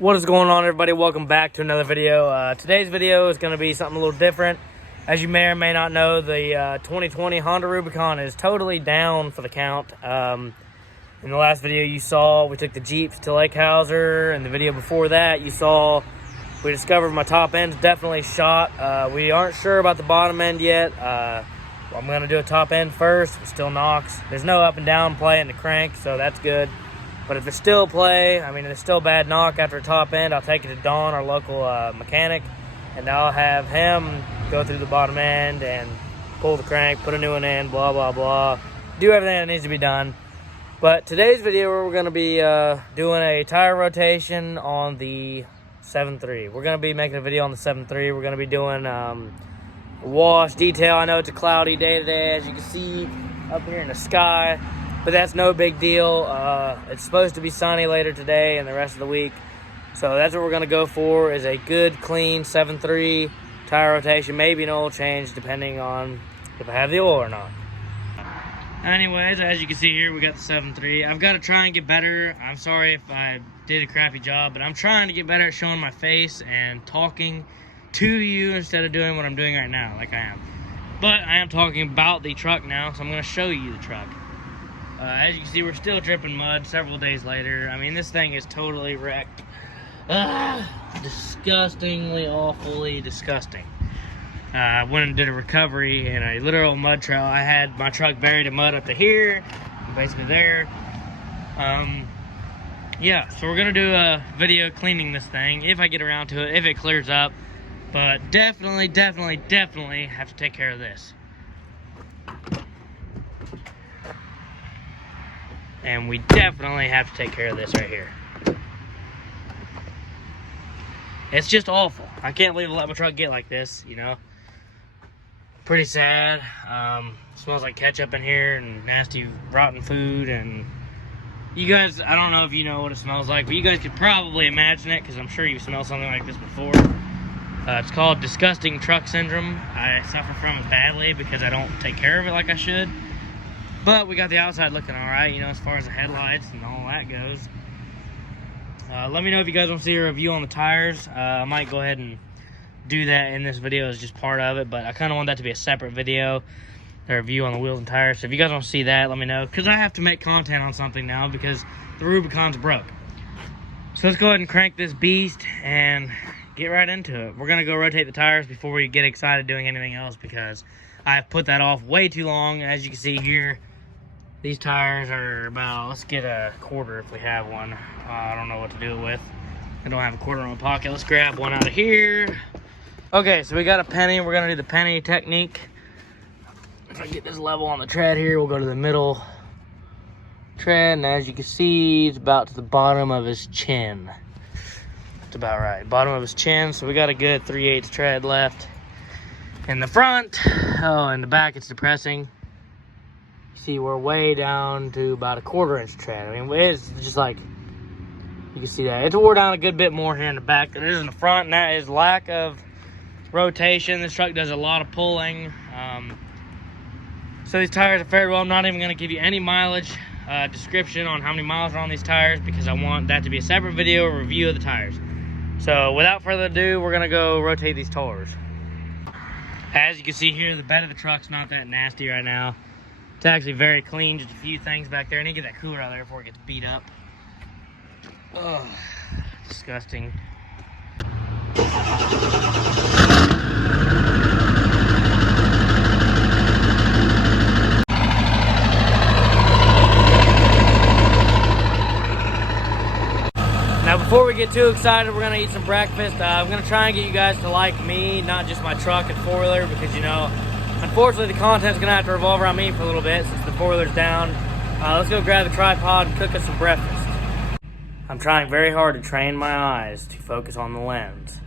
What is going on, everybody? Welcome back to another video. Today's video is going to be something a little different. As you may or may not know, the 2020 Honda Rubicon is totally down for the count. In the last video you saw, we took the Jeeps to Lake Hauser, and the video before that you saw we discovered my top end's definitely shot. We aren't sure about the bottom end yet. I'm going to do a top end first. It still knocks. There's no up and down play in the crank, so that's good. But if it's still play, I mean, it's still bad knock after a top end, I'll take it to Don, our local mechanic, and I'll have him go through the bottom end and pull the crank, put a new one in, blah, blah, blah. Do everything that needs to be done. But today's video, we're going to be doing a tire rotation on the 7.3. We're going to be making a video on the 7.3. We're going to be doing wash detail. I know it's a cloudy day today, as you can see up here in the sky. But that's no big deal. It's supposed to be sunny later today and the rest of the week. So that's what we're going to go for, is a good, clean 7.3 tire rotation. Maybe an oil change, depending on if I have the oil or not. Anyways, as you can see here, we got the 7.3. I've got to try and get better. I'm sorry if I did a crappy job, but I'm trying to get better at showing my face and talking to you instead of doing what I'm doing right now, like I am. But I am talking about the truck now, so I'm going to show you the truck. As you can see, we're still dripping mud several days later. I mean, this thing is totally wrecked. Disgustingly, awfully disgusting. I went and did a recovery in a literal mud trail. I had my truck buried in mud up to here, basically there. Yeah, so we're going to do a video cleaning this thing, if I get around to it, if it clears up. But definitely have to take care of this. And we definitely have to take care of this right here. It's just awful. I can't believe I let my truck get like this, you know. Pretty sad. Smells like ketchup in here and nasty rotten food. And you guys, I don't know if you know what it smells like, but you guys could probably imagine it, because I'm sure you've smelled something like this before. It's called disgusting truck syndrome. I suffer from it badly because I don't take care of it like I should. But we got the outside looking all right, you know, as far as the headlights and all that goes. Let me know if you guys want to see a review on the tires. I might go ahead and do that in this video as just part of it, but I kind of want that to be a separate video, a review on the wheels and tires. So if you guys want to see that, let me know, because I have to make content on something now because the Rubicon's broke. So let's go ahead and crank this beast and get right into it. We're going to go rotate the tires before we get excited doing anything else, because I've put that off way too long. As you can see here, these tires are about, let's get a quarter if we have one. I don't know what to do it with. I don't have a quarter in my pocket. Let's grab one out of here. Okay, so we got a penny. We're gonna do the penny technique. If I get this level on the tread here, we'll go to the middle tread, and as you can see, it's about to the bottom of his chin. That's about right, bottom of his chin. So we got a good 3/8 tread left. In the front, oh, in the back it's depressing. See, we're way down to about a 1/4 inch tread. I mean, it's just like, you can see that. It's wore down a good bit more here in the back than it is in the front, and that is lack of rotation. This truck does a lot of pulling. So these tires are fared well. I'm not even going to give you any mileage description on how many miles are on these tires, because I want that to be a separate video, a review of the tires. So without further ado, we're going to go rotate these tires. As you can see here, the bed of the truck's not that nasty right now. It's actually very clean, just a few things back there. I need to get that cooler out there before it gets beat up. Ugh, disgusting. Now, before we get too excited, we're gonna eat some breakfast. I'm gonna try and get you guys to like me, not just my truck and four-wheeler, because, you know, unfortunately, the content's gonna have to revolve around me for a little bit since the four-wheeler's down. Let's go grab the tripod and cook us some breakfast. I'm trying very hard to train my eyes to focus on the lens,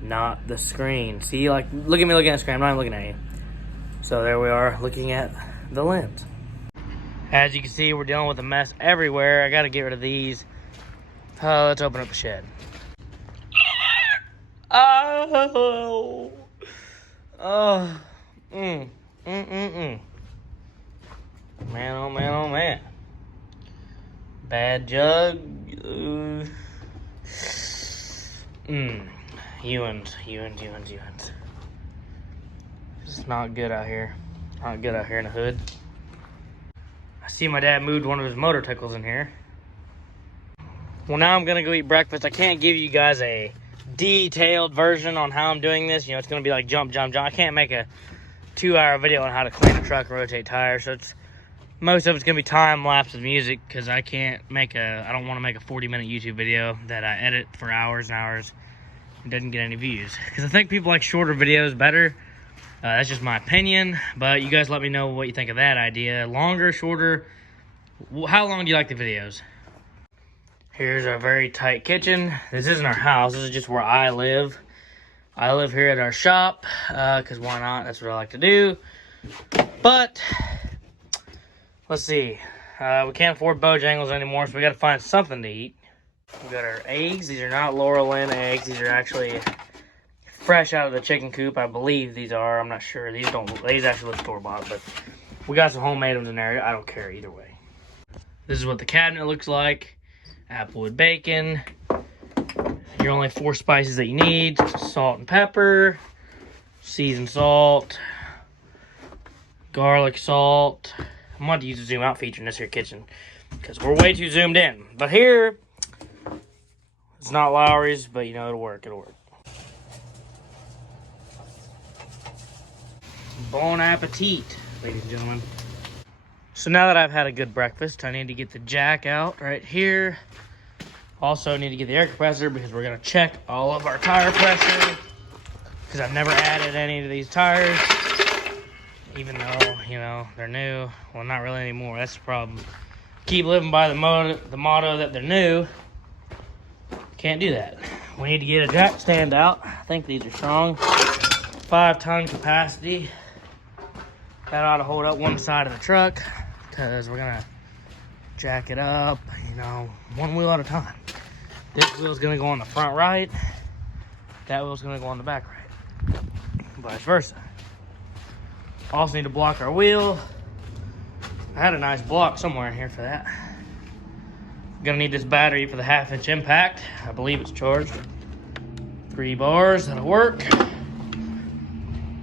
not the screen. See, like, look at me looking at the screen. I'm not even looking at you. So there we are, looking at the lens. As you can see, we're dealing with a mess everywhere. I gotta get rid of these. Let's open up the shed. Oh! Oh. Man, oh man, oh man. Bad jug. Ewans. It's not good out here. Not good out here in the hood. I see my dad moved one of his motorcycles in here. Well, now I'm gonna go eat breakfast. I can't give you guys a detailed version on how I'm doing this. You know, it's gonna be like jump. I can't make a 2-hour video on how to clean a truck and rotate tires. So most of it's gonna be time lapse of music, because I don't want to make a 40-minute YouTube video that I edit for hours and hours and doesn't get any views. Because I think people like shorter videos better. That's just my opinion, but you guys let me know what you think of that idea. Longer, shorter, how long do you like the videos? Here's our very tight kitchen. This isn't our house, this is just where I live. I live here at our shop, because why not? That's what I like to do. But, let's see. We can't afford Bojangles anymore, so we gotta find something to eat. We got our eggs. These are not Laurel Lynn eggs. These are actually fresh out of the chicken coop, I believe these are. I'm not sure. These actually look store-bought, but we got some homemade ones in there. I don't care either way. This is what the cabinet looks like. Applewood bacon. Your only 4 spices that you need: salt and pepper, seasoned salt, garlic salt. I'm going to use the zoom out feature in this here kitchen because we're way too zoomed in. But here, it's not Lowry's, but you know, it'll work. Bon appetit, ladies and gentlemen. So now that I've had a good breakfast, I need to get the jack out right here. Also need to get the air compressor because we're gonna check all of our tire pressure, because I've never added any to these tires, even though, you know, they're new. Well, not really anymore. That's the problem. Keep living by the motto that they're new. Can't do that. We need to get a jack stand out. I think these are strong. 5-ton capacity. That ought to hold up one side of the truck, because we're gonna jack it up, you know, one wheel at a time. This wheel's gonna go on the front right. That wheel's gonna go on the back right. Vice versa. Also need to block our wheel. I had a nice block somewhere in here for that. Gonna need this battery for the 1/2-inch impact. I believe it's charged. 3 bars, that'll work.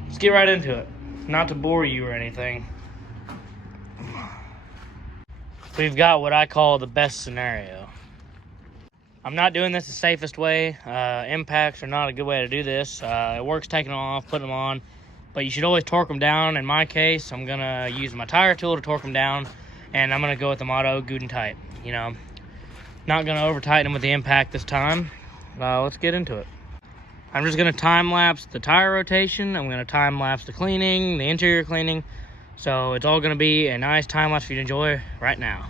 Let's get right into it. Not to bore you or anything. We've got what I call the best scenario. I'm not doing this the safest way. Impacts are not a good way to do this. It works taking them off, putting them on, but you should always torque them down. In my case, I'm gonna use my tire tool to torque them down, and I'm gonna go with the motto good and tight. You know, not gonna over tighten them with the impact this time. Let's get into it. I'm just gonna time lapse the tire rotation. I'm gonna time lapse the cleaning, the interior cleaning. So it's all gonna be a nice time lapse for you to enjoy right now.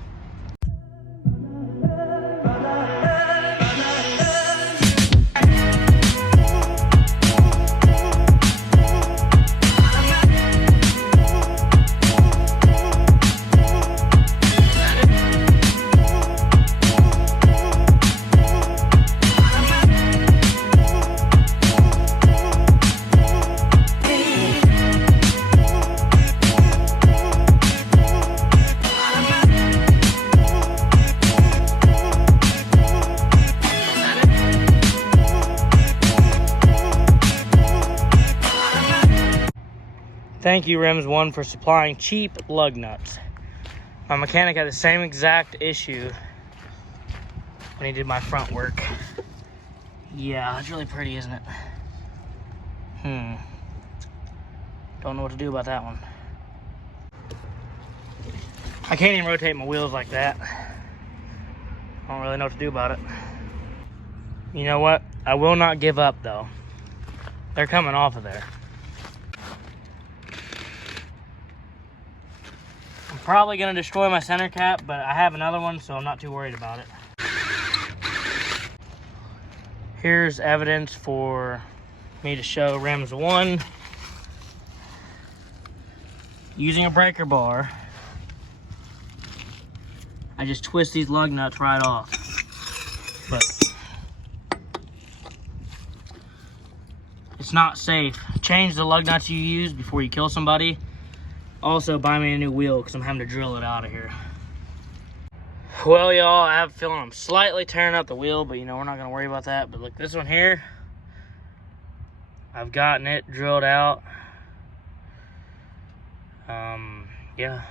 Thank you, Rims One, for supplying cheap lug nuts. My mechanic had the same exact issue when he did my front work. Yeah, it's really pretty, isn't it? Don't know what to do about that one. I can't even rotate my wheels like that. I don't really know what to do about it. You know what? I will not give up, though. They're coming off of there. I'm probably gonna destroy my center cap, but I have another one, so I'm not too worried about it. Here's evidence for me to show Rims One using a breaker bar. I just twist these lug nuts right off. But it's not safe. Change the lug nuts you use before you kill somebody. Also, buy me a new wheel because I'm having to drill it out of here. Well, y'all, I have a feeling I'm slightly tearing up the wheel, but you know, we're not gonna worry about that. But look, this one here, I've gotten it drilled out. Yeah,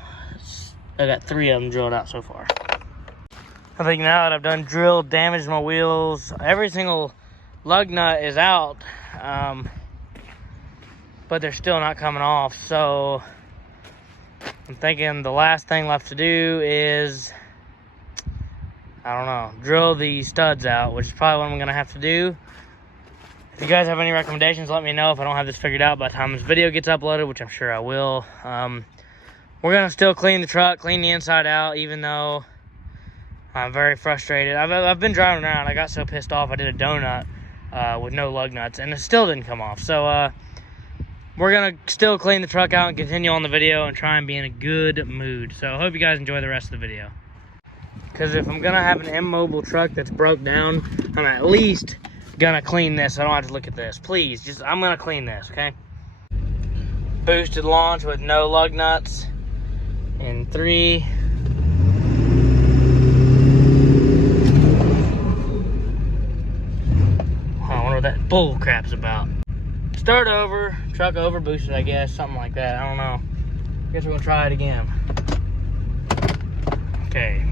I got 3 of them drilled out so far. I think now that I've done drilled, damaged my wheels, every single lug nut is out, but they're still not coming off. So I'm thinking the last thing left to do is, I don't know, drill the studs out, which is probably what I'm gonna have to do. If you guys have any recommendations, let me know if I don't have this figured out by the time this video gets uploaded, which I'm sure I will. We're gonna still clean the truck, clean the inside out, even though I'm very frustrated. I've been driving around. I got so pissed off I did a donut with no lug nuts, and it still didn't come off. So we're gonna still clean the truck out and continue on the video and try and be in a good mood. So I hope you guys enjoy the rest of the video. Because if I'm gonna have an immobile truck that's broke down, I'm at least gonna clean this so I don't have to look at this. Please, I'm gonna clean this, okay? Boosted launch with no lug nuts in 3. I wonder what that bull crap's about. Start over, truck over boosted, I guess, something like that. I don't know. I guess we're gonna try it again. Okay.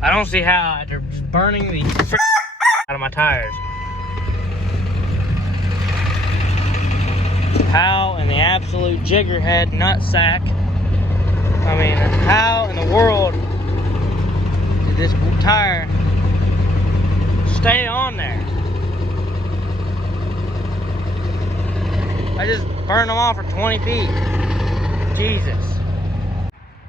I don't see how after just burning the out of my tires. How in the absolute jiggerhead nutsack? I mean, how in the world did this tire stay on there? I just burned them off for 20 feet. Jesus.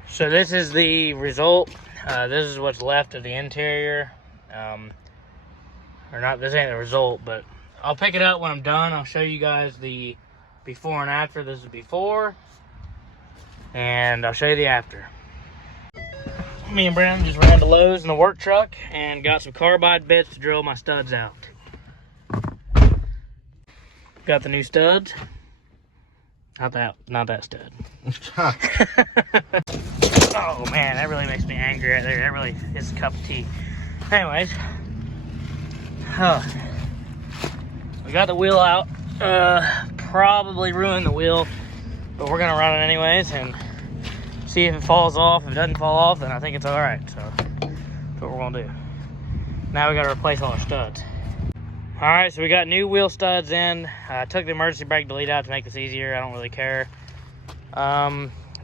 So this is the result. This is what's left of the interior. Or not, this ain't the result, but I'll pick it up when I'm done. I'll show you guys the before and after. This is before, and I'll show you the after. Me and Brandon just ran to Lowe's in the work truck and got some carbide bits to drill my studs out. Got the new studs. Not that stud. Oh man, that really makes me angry right there. That really is a cup of tea. Anyways, we got the wheel out. Probably ruined the wheel, but we're gonna run it anyways and see if it falls off. If it doesn't fall off, then I think it's all right. So that's what we're gonna do. Now we gotta replace all our studs. All right, so we got new wheel studs in. I took the emergency brake delete out to make this easier. I don't really care.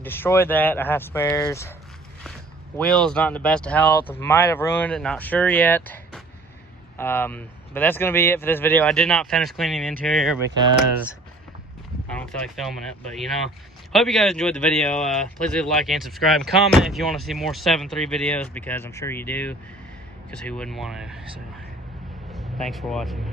Destroyed that. I have spares. Wheel's not in the best of health. Might have ruined it, not sure yet. But that's gonna be it for this video. I did not finish cleaning the interior because I don't feel like filming it, but you know, hope you guys enjoyed the video. Please leave a like and subscribe and comment if you want to see more 7.3 videos, because I'm sure you do, because who wouldn't want to. So thanks for watching.